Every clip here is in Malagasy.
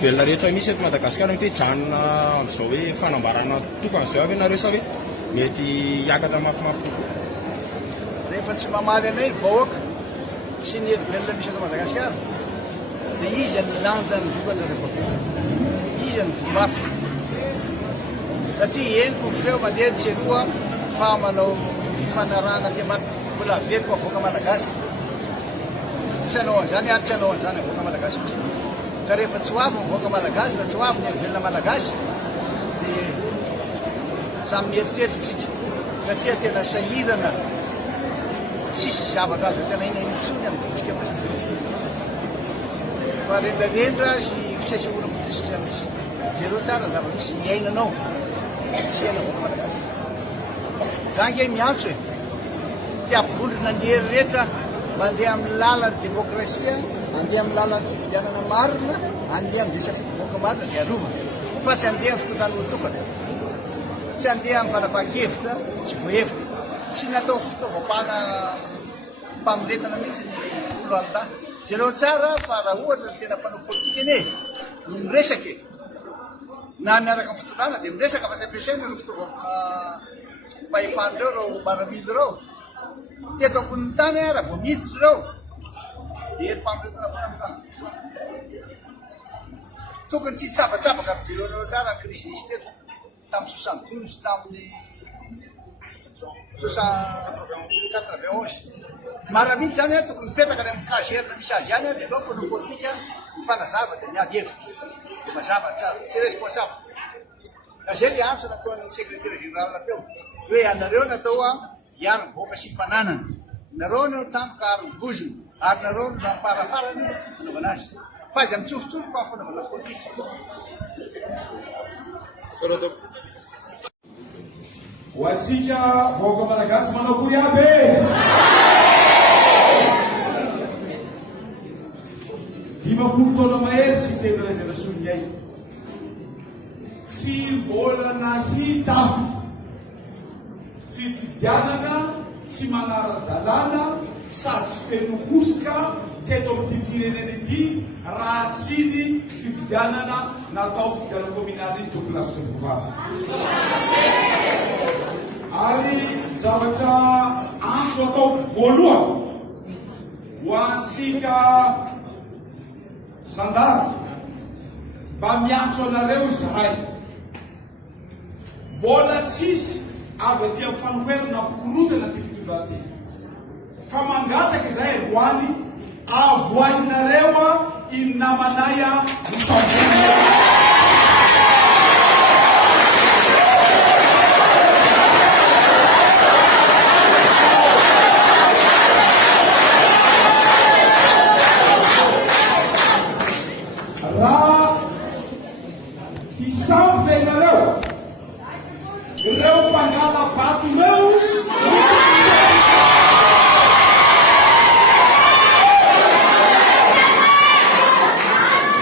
Velona rehetra misy eto Madagasikara mety hoe janona am'izao hoe fanambarana tokana izao avy ianareo sa hoe mety hiakatra mafimafy tokoa. Rehefa tsy mamaly anay vahoaka sy ny velona misy eto Madagasikara dia izy ny lanja ny vokatra rehefa izy ny vomafy satria eniko feo mandeha tseloha fa manao fifanarana ty maty mbola veriko avoaka malagasy tsy hanao an'izany ary tsy hanao an'izany avoaka malagasy kosa ka rehefa tsy ho avy mivoaka malagasy na tsy ho avy ny velona malagasy dia samy mieritreritsika satria tena sahirana tsisy zavatra azo tena inainitsony amintsika fa rendrarendra sy fisasaorana fotosika misy zero tsara zava-misy iainanao sy aina avoaka malagasy zange miantso tiavolona ndery rehetra mandeha amin'ny lalan'ny demokrasia andeha amin'ny lalan'ny fifidianana marina andeha amin'ny resa fitovoaka marina dia arovana fa tsy andeha amin'ny fitondràna tokana tsy andeha amin'ny fanapahan-kevitra tsy voahevitra tsy natao fitaovam-pana mpamiretana mihitsy ny olo anta jereo tsara fa raha ohatra ny tena mpanao politika eny no miresaka na miaraka amin'ny fitondrana dia miresaka fa tsy ampiasaina ro fitaovam-pahefandreo reo maramily reo teto amboniny tany raha vao miditsy reo dia ery mpamiretana foana amin'ny tany tokony tsy hitsabatsabaka amin'ny jereo tsara ny crise misy teto tamin'ny 72 tamin'ny 91 maramily zany a tokony mipetaka ny amin'ny kagerina misy azy ihany a dia atao mpanao politika mifanazava dia miady hevitra dia mazava tsara tsy responsable ka zay le antso nataon'ny secrétaire général teo hoe anareo natao a hiary mivoaka sy fananana nareo no tampoka ary mivozina ary nareo no ramparafarany fanaovana azy fa azy amitsofotsofoka amin'ny fanaovana politika ho atsika vahoaka malagasy manao kory aby dimapolo taona mahery sy tena revela soniay tsy mbola nahita fifidianana tsy manara-dalàna sady fenohosika teto amin'ity firenena ity raha tsy ny fifidianana natao fifidianana kominaly topilasy tokovavy ary zavatra antso atao voalohany ho antsika zandary mba miantso anareo izahay mbola tsisy avy aty amin'ny fanoherana mpikorotana ty fitondranty ka mangataka izay hoany avoahinareo a inamanaya mitambona raha hisambenareo ireo mpangala batoreo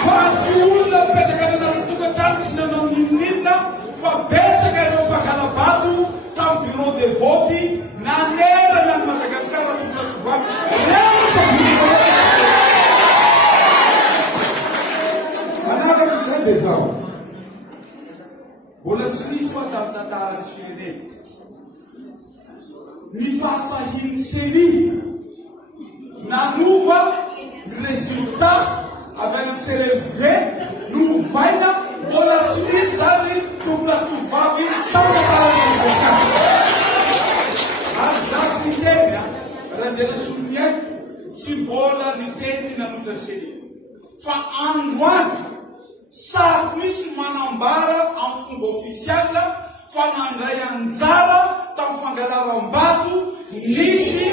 fa tsy olona mipetaka nanareo tokantrano tsy nanao ninonina fa betsaka ireo mpangala bato tamin'ny bureau de vote nanerana ny Madagasikara tokolasovavy manaraka zay dia zao mbola tsy nisy fa tamin'ny tantarany firenena ny fahasahiny seri nanova résultat avy any CRLV novaina mbola tsy nisy zany topilasy tovavy tantarany Madagasikara ary zasy ny teny raha ndela soloniay tsy mbola ny teny nanotany seri fa androany sady misy manambara amin'ny fomba ofisiala fa mandray anjara tamin'ny fangalaram-bato nisy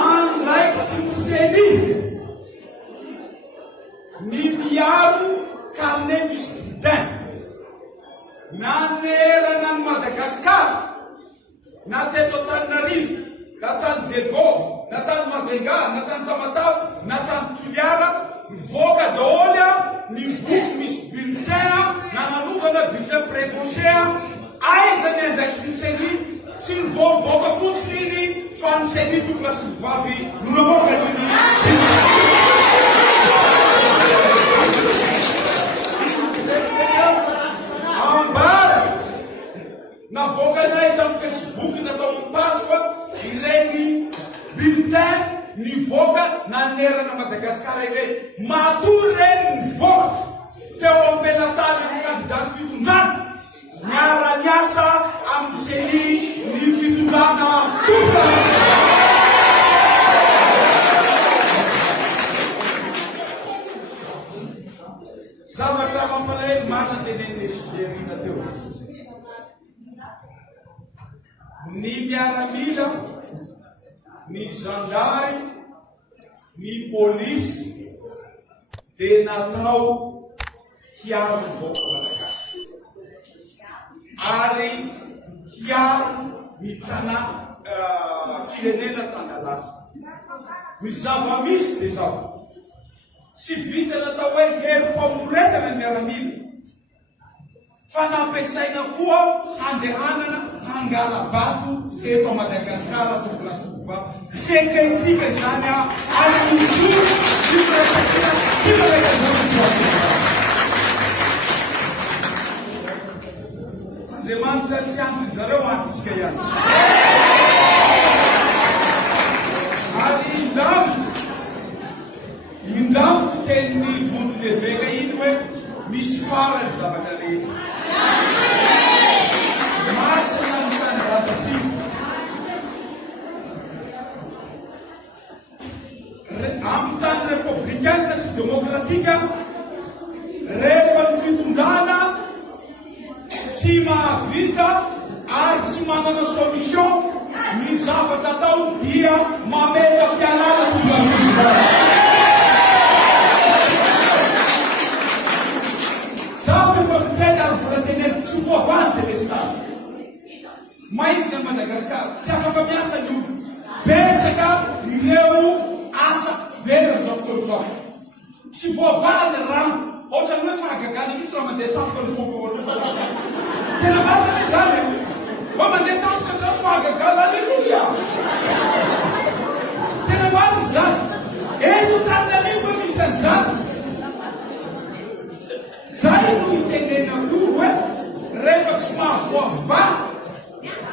andraiky sy ny seni ny miaro carnet misy budin nanerana ny Madagasikara na teto Antananarivo na tany Debo na tany Mazenga na tany Tamatave na tany Toliara mivoaka daholo ny boky misy bulletin nananova fotoana budget préconcea aiza ny andraiky sy ny série sy ny voavoaka fotsiny iny fa ny série tokona sy vavy nonamoaka ambara navoakanay tamin'ny Facebook natao Pasqua ireny bulletin nivoaka nanerana Madagasikara ireny matory reny nivoaka teo ampelatany amin'ny candidat fitondrana miara-miasa amin'ny série ny fitondrana toka zavatra mampalahelo manantenen'ny sugerina teo ny miaramila ny gendarme ny polisy dia natao hiaro ny vahoaka Malagasy ary hiaro ny tana firenena tandalaza ny zava-misy dia zao tsy vita natao hoe herim-pamoretana ny miaramila fa nampiasaina koa handehanana hangala-bato eto Madagasikara tokona sy tokoba seketsika zany ary misy Andriamanitra tsy ampy zareo antsika ihany ary indamo tenin'ny vono leveka iny hoe misy farany zavatra rehetra masina ny tandrazatsika amin'ny tany républicaine sy démocratika rehefa ny fitondrana tsy mahavita ary tsy manana solution ny zavatra atao dia mameka mpianara tonga zaho efa miteny ary mbola teneny tsy voavany delestage maizina Madagasikara tsy afaka miasa ny olo betsaka ireo asa velona zao fotoana zao tsy voavany rano ohatrany hoe fahagagana mihitsy raha mandeha tampoka ny pompo tena marina zany fa mandeha tampoka zao fahagagana alleluia tena marina zany eto tanynarivo misany zany zay no itenena aloha hoe rehefa tsy mahavoava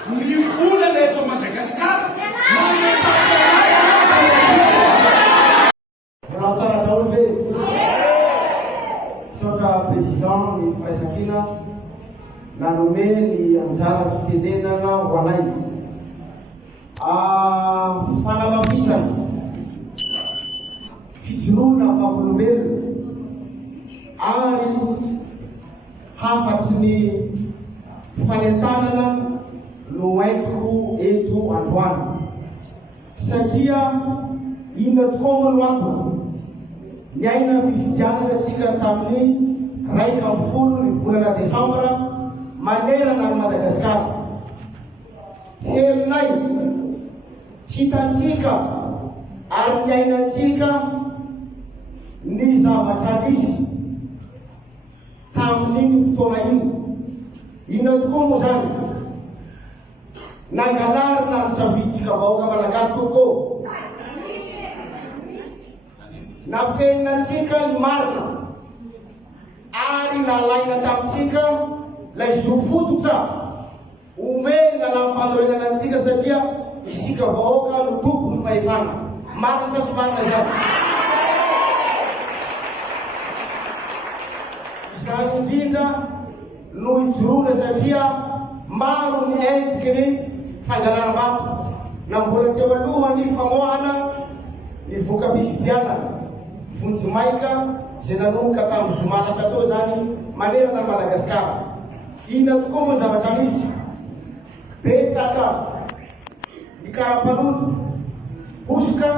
ny olana eto Madagasikara Manao tsara daholo ve? Misaotra président ny firaisakina nanome ny anjara fitenenana ho anay. Fanamafisana fijoroana vavolombelona ary hafatsy ny fanentanana no aitiko eto androany satria inona tokoa no antony ny aina fifidianana atsika tamin'ny 1 ny volana Desambra manerana ny Madagasikara herinay hitatsika ary ny ainatsika ny zavatra nisy tamin'iny fotoana iny inona tokoa moa zany nangalarina ny saviditsika vahoaka Malagasy tokoa nafeninantsika ny marina ary nalaina tamitsika lay zo fototra omeny nalampadroenanantsika satria isika vahoaka no tompony fahefana marina sa tsy marina zany izany indrindra no ijoroana satria maro ny entiky ny fangalanam-bato na mbola teo alohany famohana ny voka-pifidiana vonjimaika zay nanomboka tamin'ny zoma lasa teo zany manerana ny Madagasikara inona tokoa moa zavatra misy betsaka ny karampanoty hosoka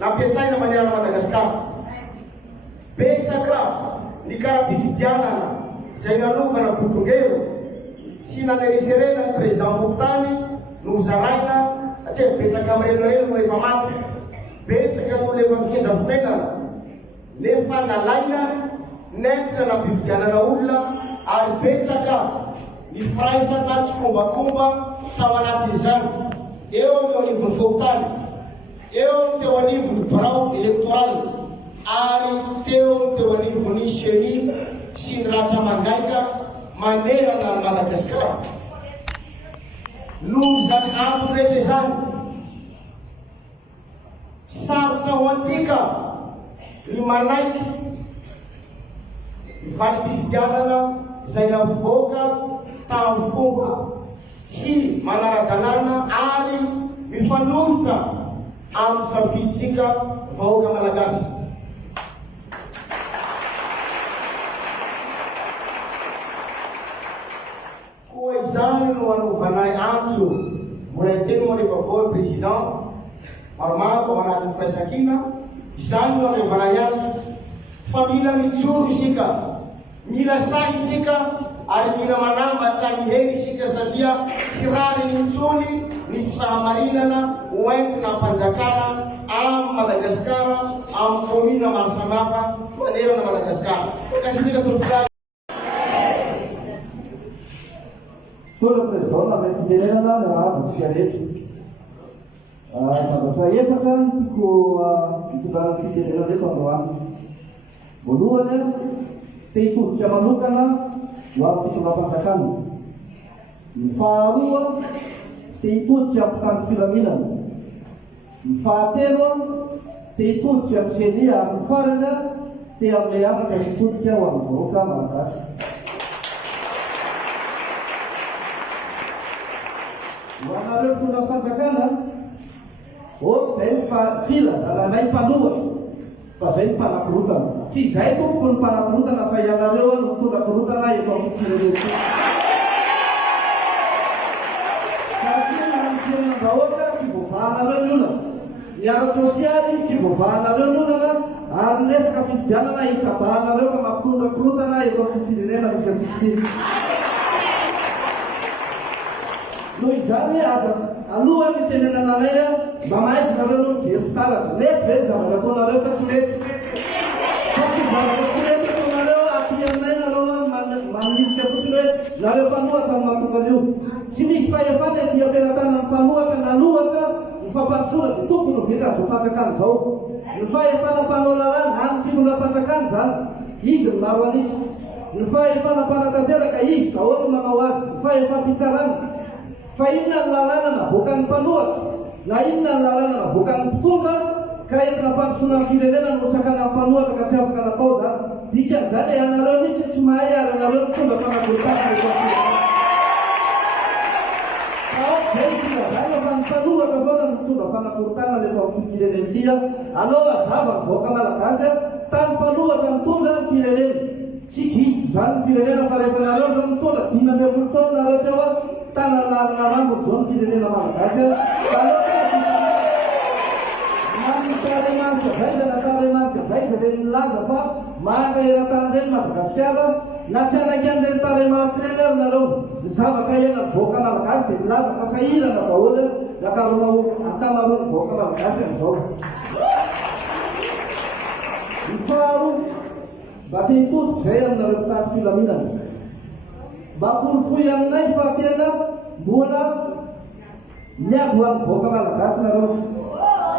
nampiasaina manerana Madagasikara betsaka ny karam-pifidianana zay nanovana Botongero sy naneriserena ny président Fokontany no zaraina satria betsaka amirenarena no efa maty betsaka no lefa mikendra fonenana nefa nalaina nentina nampifidianana olona ary betsaka ny firaisana tsy kombakomba tao anatin'izany. Eo teo anivon'ny fotany, eo teo anivon'ny birao elektoraly, ary teo anivon'ny seni sy ny ratra mangaika manerana ny Madagasikara. Noho izany antony rehetra izany, sarotra ho antsika ny manaiky valim-pifidianana izay navoaka tamin'ny fomba tsy manara-dalàna ary mifanohitra amin'ny safiditsika vahoaka malagasy. Koa izany no anovanay antso mbola teny moa rehefa voa président maromaro ao anatin'ny firaisan-kina. Izany no anovanay antso fa mila mijoro isika, mila say isika, ary mila manambatra ny hery isika satria tsy rary nintsony ny tsy fahamarinana hoentina ampanjakana amin'ny Madagasikara, amin'ny komina maro samihafa manerana Madagasikara. Kasika tompolay. Sola président na firenena miarahaba rehetra. Zavatra efatra no tiako hitondrana firenena reto androany. Voalohany, te hitodika manokana ho amin'ny fitondram-panjakana. Ny faharoa, te hitodika ampitandro filaminana. Ny fahatelo, te hitodika amin'ny senia amin'ny farana, te amin'ny afaka hitodika ho amin'ny vahoaka malagasy. Ho anareo fitondram-panjakana, izay filazananay mpanohatra, fa izay ny mpanakorotana. Tsy izay tompoko ny mpanakorotana fa ianareo no mitondra-korotana eto amin'ny firenena. Satria amin'ny firenena-bahoaka tsy voavahanareo ny olana, ny ara-tsosialy tsy voavahanareo ny olana, ary ny resaka fifidianana hitsabahanareo fa mampitondra-korotana eto amin'ny firenena misy antsika ity. Noho izany alohan'ny tenenananay mba mahaizanareo no mijery fitaratra. Mety ve ny zavatra ataonareo sa tsy mety? Fa tsy zavatra tsy mety ataonareo aty aminay nareo manilika fotsiny hoe nareo mpanohatra amin'ny mahatonga an'io. Tsy misy fahefana ety ampelantanany mpanohatra nalohatra ny fampandrosoana izay tompony ho vita amin'izao fanjakana izao. Ny fahefana mpanao lalàna any fitondram-panjakana izany, izy ny maro anisy. Ny fahefana mpanatanteraka izy daholo manao azy. Ny fahefam-pitsarana. Fa inona ny lalàna navoakan'ny mpanohatra, na inona ny lalàna navoakan'ny mpitondra, ka entina mpandrosoana ny firenena no sakana ny mpanohatra ka tsy afaka natao zany. Dikan'izany ianareo mihitsy tsy mahay ary ianareo mitondra fanagotana eto amin'ny zay filazana fa ny mpanohatra foana no mitondra fanakorotana eto amin'ny firenena ity. Alao azava ny vahoaka malagasy, tany mpanohatra mitondra ny firenena. Tsy gisy zany ny firenena fa rehefa nareo zao mitondra 5 taona nareo teo tana lalana mango zao ny firenena malagasy. Amin'ny taremanitra vaizana reny milaza fa maka eran-tany reny Madagasikara, na tsy anaky an'ireny taremanitra reny ary nareo ny zavatra ena vahoaka malagasy dia milaza fa sahirana daholo nakaronao atanareo ny vahoaka malagasy amin'izao. Ny faharoa, mba te hitodika izay aminareo mpitandro filaminana. Mba hamporofoy aminay fa tena mbola miady ho amin'ny vahoaka malagasy nareo.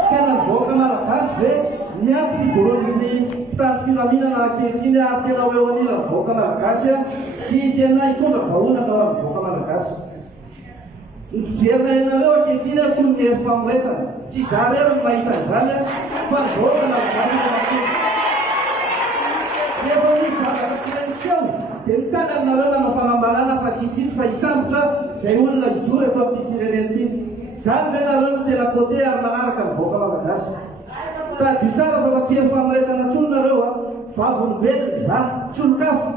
Tena ny vahoaka malagasy ve miady fijoroan'ny mpitandro filaminana ankehitriny ary tena ho eo anila ny vahoaka malagasy sy tena hitondra vahoana ao amin'ny vahoaka malagasy. Ny fijerina ianareo ankehitriny toy ny efa-famoretana. Tsy zareo ny mahita izany fa ny vahoaka malagasy no ankehitriny. Rehefa misy zavatra tsy dia mitsanganareo manao fanambarana fa tsitsitsy fa hisambotra izay olona hijoro eto amin'ny firenena ity. Izany ve nareo no tena kote ary manaraka ny vahoaka malagasy. Tady tsara fa tsy efa-famoretana intsony nareo vavolombelona zany tsy olon-kafa.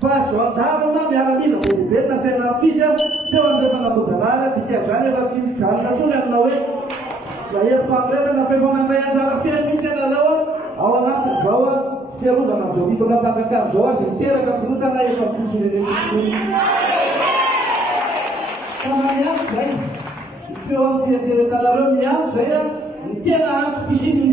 Fa zao andavana miaramila olombelona saina fidy teo an'rehefa nabojanara dikan'izany efa tsy mijanona intsony amina hoe mba efa-famoretana fa efa mandray anjara feno misy ianareo ao anatin'izao fiarovana amin'izao fitondram-panjakana izao azy miteraka korotana efa amin'ny firenena. Fa manianto izay feo amin'ny fiheteretanareo mianto izay ny tena antom-pisiny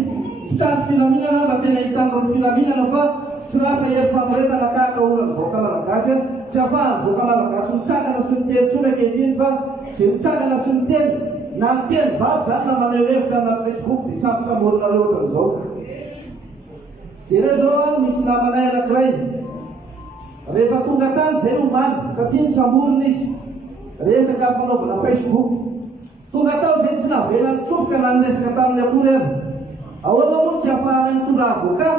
mpitandro filaminana mba tena hitandro ny filaminana fa tsy lasa efa famoretana kahaka olona ny vahoaka malagasy tsy ahafahan'ny voaka malagasy mitsangana sy ny teny tsony ankehitriny fa izay mitsangana sy ny teny na ny teny vavy zany na maneho hevitra anaty Facebook dia sampisamborinareo ohatran'izao. Jereo zao misy namanay anankiray rehefa tonga tany izay omaly satria ny samborina izy resaka fanaovana Facebook tonga tao izay tsy navelany tsofoka na nyresaka tamin'ny akory ary ahoana moa tsy ahafahana mitondra avocat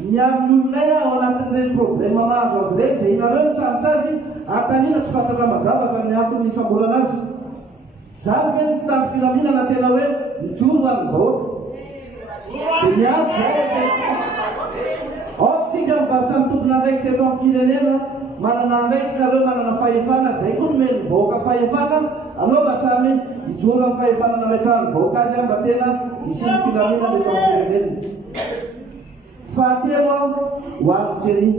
miamin'ny olonay ao anatin'ireny problema mahazo azy reny izay inareo ny sarotra azy antanina tsy fantatra mazava ka ny antony samborana azy. Zany ve ny tamin'ny filaminana tena hoe mijoro amin'ny vahoaka dia miantso zay aotsika mba samy tompona andraikitra eto amin'ny firenena manana andraikinareo manana fahefana zay koa nomeny vahoaka fahefana anao mba samy mijoro amin'ny fahefana nametrahany vahoaka azy mba tena misy ny filaminana eto amin'ny firenena. Fahatelo ho an'ny série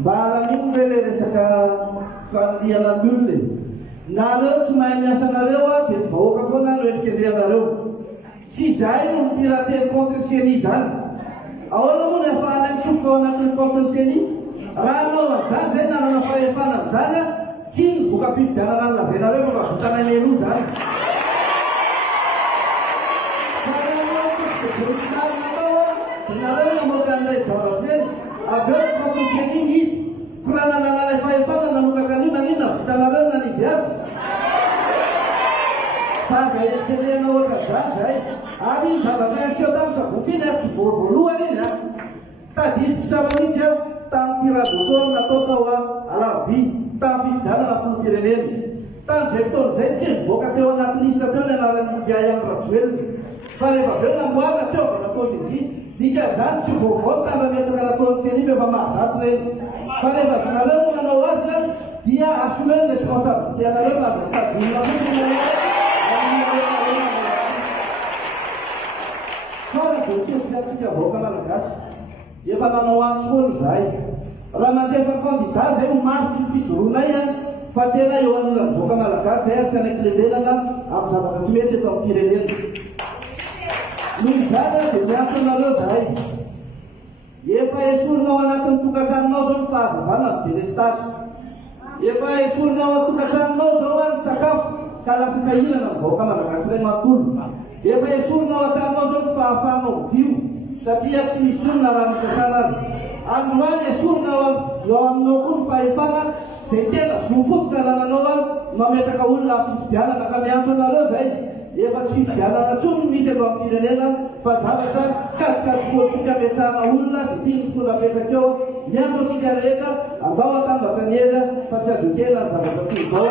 mba halamino hoe le resaka faniriana ny olona nareo tsy mahay miasa anareo dia ny vahoaka foana no efikendreanareo tsy izahay no mipirateny contre CNI zany. Ahoana moa ny ahafahana mitsofoka ao anatin'ny contre CNI raha anao an'izany zay nanana fahefana amin'izany tsy ny voka-pifidianana ny lazainareo fa vitanany aloha zany. Nareo namoaka an'ilay zavafeny avy eo contre CNI ny hity fa nananalay fahefana nanokaka an'io nanina vitanareo nanidy azy fa zay ekenena ohatran'izany zay ary zavatra aseo tamin'ny sabotsiny tsy voalohany iny tadidiko tsara mihitsy aho tamin'ny tiradosony natao tao alabi tamin'ny fifidianana filoham-pirenena tamin'izay fotoan'izay tsy nivoaka teo anaty lista teo ny anaran'ny Yahya Rajoelina fa rehefa aveo namoaka teo va natao izy dika zany tsy vaovao tanametaka nataon'ny CNI efa mahazatsy reny fa rehefa zanareo no manao azy dia asomeny responsabilité anareo fa azatadinina fotsiny faradokeoatsika vahoaka malagasy efa nanao antso foana izahay raha mandefa candidat zay ho marity ny fijoronay fa tena eo an'olona ny vahoaka malagasy zay tsy anaikilebelana amin'ny zavatra tsy mety eto amin'ny firenena. Noho izany dia miantso anareo zahay efa esorinao anatin'ny tokantranonao zao ny fahazavana ny délestage efa esorinao tokantranonao zao ny sakafo ka lasa sahinana ny vahoaka malagasy iray manontolo efa esorinao atranonao zao ny fahafahanao dio satria tsy misy tsony na raha misasana azy androany esorinao eo aminao koa ny fahefana zay tena zofotoka nananao mametaka olona amin'ny fifidianana ka miantso anareo zay efa tsy fifidianana tsony misy eto amin'ny firenena fa zavatra katsikatsi politika metrahana olona zay tiany fotoana apetraka eo miantso asika rehetra andao atambatra ny ela fa tsy azo tena ny zavatra toy izao.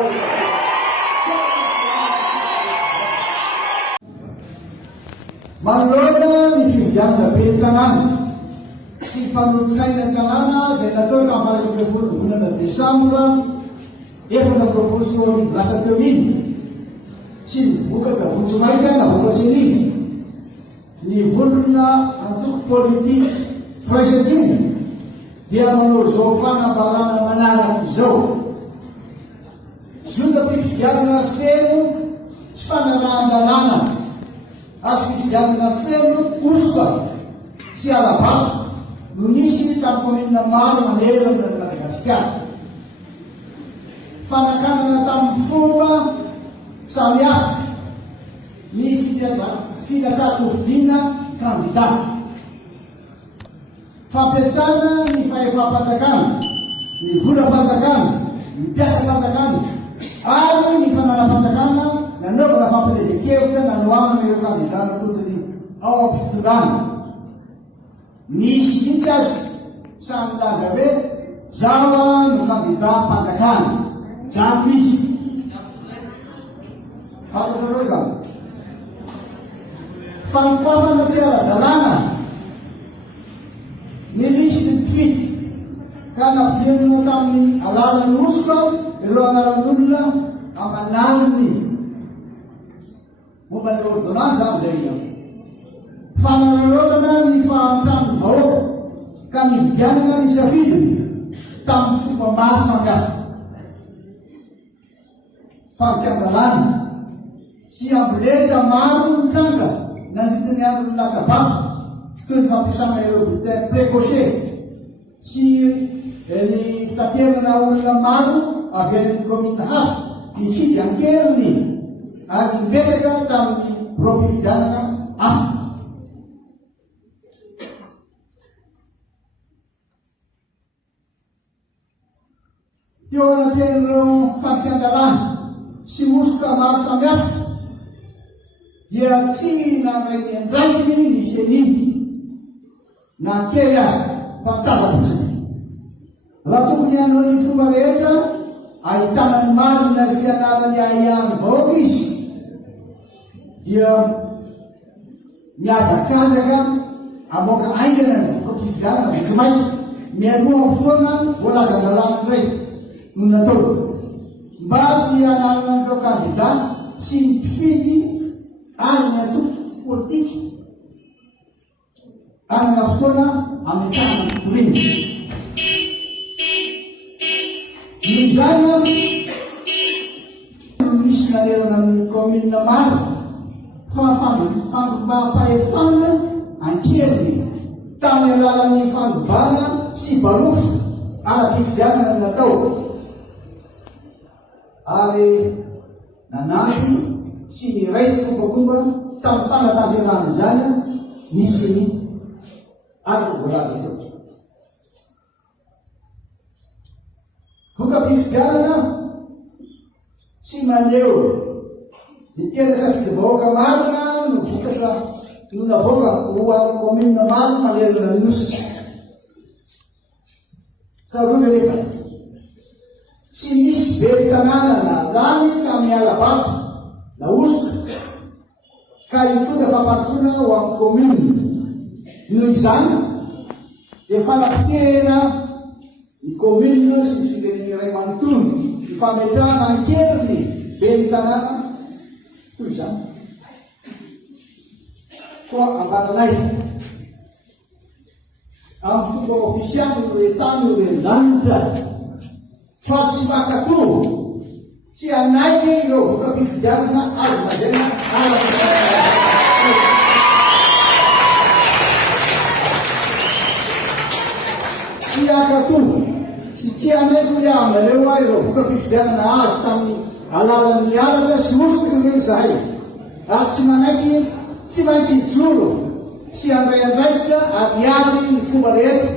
Manolona ny fifidianana be ny tanàna sy mpanolontsaina ny tanàna zay natao tamin'ny 20 volana desambra 2024 lasa teo iny sy nivokaka vontsomaika navoaka CNI ny volona antoko politique firaisan-kiny dia manao zao fanambarana manaraka izao zonam-pifidianana feno tsy fanarahan-dalàna ary fifidianana feno osoka sy alabato no nisy tamin'ny kominina maro manerana ny Madagasikara fanakanana tamin'ny fomba samihafa ny filatsako-fidiana candidat fampiasana ny fahefa-panjakana ny vola-panjakana ny mpiasa-panjakana ary ny fanana-panjakana nanaovana fampilezekevitra nanoanana ireo kandidana tokony ao am-pitondrana nisy mihitsy azy samy laza hoe zaho no kandida panjakana zany misy fantatrareo zany fanokafana tsy ara-dalàna ny lisy ny twity ka napienina tamin'ny alalan'ny osoka ireo anaran'olona amanaliny momba ny ordonnance zany zay fananaronana ny fahantrano vahoaka ka nividianana ny safidiny tamin'ny fomba maro samihafa fampian-dalàna sy amboleta maro mitranga nandritiny andro latsabato toy ny fampiasana ireo bulletin précoché sy ny fitaterana olona maro avy amin'ny komina hafa hifidy ankeriny ary mibetsaka tamin'ny roam-pifidianana hafa. Teo anatin'ireo fampian-dalàna sy mosoka maro samihafa dia tsy nanray andraikiny misy aniny na kely azy fa tazaposiny. Raha tokony hanao ny fomba rehetra ahitana ny marina sy analany ahihany vahoaka izy dia miazakazaka amoaka aingana ny voka-pifidianana vokimaika mialoha fotoana voalazan-dalàna iray no natao mba sy analana n'ireo kandida sy ny mpifidy ary ny antoko politika anana fotoana amin'ny tanana fitorina. Noho izany misy nalerana amin'ny komina maro fa fandom-pampahefana ankeliny tamy alalan'ny fandobana sy barofo ara-pifidianana natao ary nanampy sy niraitsy kombakomba tamin'ny fanatanterana izany misy ny ary voalaza eo. Voka-pifidianana tsy maneo ny tena safidy vahoaka marina no vokatra no navoaka ho amin'ny komina maro manerana ny nosy. Sarove rehefa tsy misy be tanàna na lany tamin'ny alabato na osoka ka hitonga fampandrosoana ho amin'ny komina. Noho izany dia fanapitehana ny komina sy ny firenena iray manontolo ny fametrahana ankeriny be ny tanàna toy izany. Koa ambananay amin'ny fomba ofisialy no retany no rendanitra fa tsy makato tsy anaiky ireo voka-pifidianana azo mazena tsy akato sy tsy anaiky hoe amareo a ireo voka-pifidianana azo tamin'ny alalan'ny alatra sy osoka ireo zahay ary tsy manaiky tsy maintsy joro sy andray andraikitra ary ady ny fomba rehetra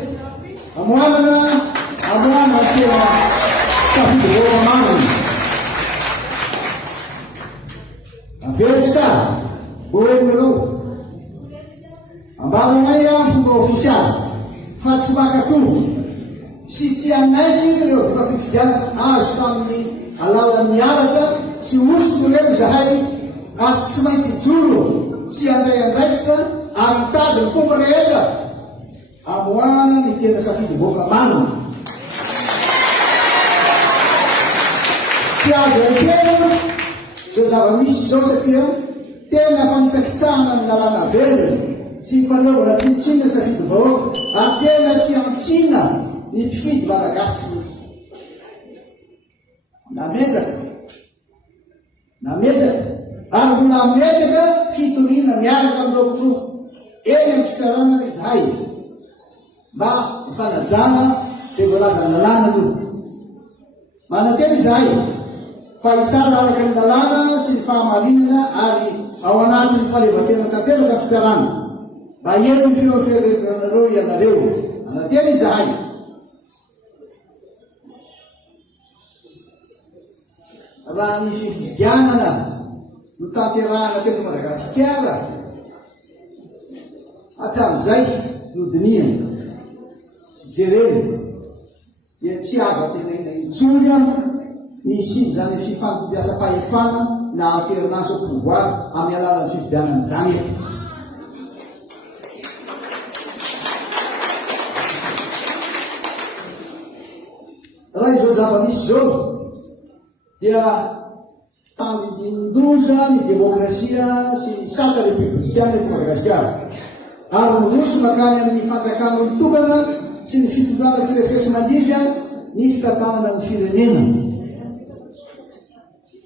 amoanana tena safidy vahoaka marina. Averitra tsara boenareo ambaranay amin'ny fomba ofisialy fa tsy makato sy tsy anaiky ireo voka-pifidianana azo tamin'ny alalan'ny alatra sy osoka ireo zahay ary tsy maintsy joro sy andray andraikitra ary tady ny fomba rehetra amoana ny tena safidy vahoaka marina. Tsy azo antena zao zava-misy zao satria tena fanitsakitsahana ny lalàna velona sy ny fanaovana tsinotsina safidy vahoaka ary tena fiantsina ny mpifidy malagasy izy. Nametraka ary mbola metraka fitoriana miaraka amin'ireo mpitofo eny amin'ny fitsarana izahay mba hifanajana zay voalazany lalàna io. Manantena izahay fa hitsara araka ny lalàna sy ny fahamarinana ary ao anatin'ny fahaleovan-tena tanteraka fitsarana mba eno ny fireferenareo ianareo. Manantena izahay raha ny fifidianana no tanterahana teto Madagasikara hatramin'izay no dinihana sy jerena dia tsy azo atenena intsony ny isiny zany fifampiasa-pahefana na alternance au pouvoir amin'ny alalan'ny fifidianana zany. Raha izao zava-misy zao dia tandindoza ny demokrasia sy ny sata republikana eto Madagasikara ary noso makany amin'ny fanjakana mitokana sy ny fitondrana tsy refesy mandika ny fitantanana ny firenena.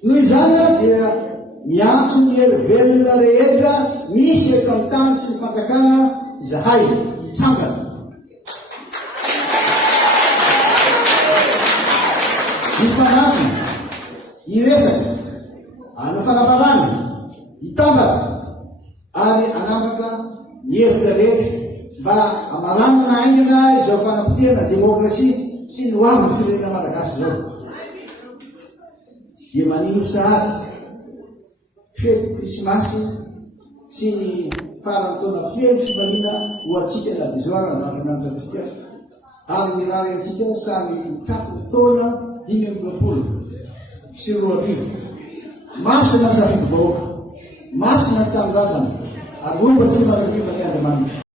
Noho izany dia miantso ny hery-velona rehetra misy eto amin'ny tany sy ny fanjakana izahay hitsangana. Ifanaty, iresaky, ano fanaparana, hitambatra, ary anapaka ny hevitra rehetra mba amaranana aingana izao fanapotehana demokrasia sy ny hoavy firenena Malagasy zao. Dia manino sahady fety krismasy sy ny farany taona feno fivaliana ho atsika na dizoara nakananjatsika ary mirary atsika samy tapo taona 20 sy 20. Masina ny safidy-bahoaka, masina ny tanindrazana, ary omba tsy manarima ny Andriamanitra.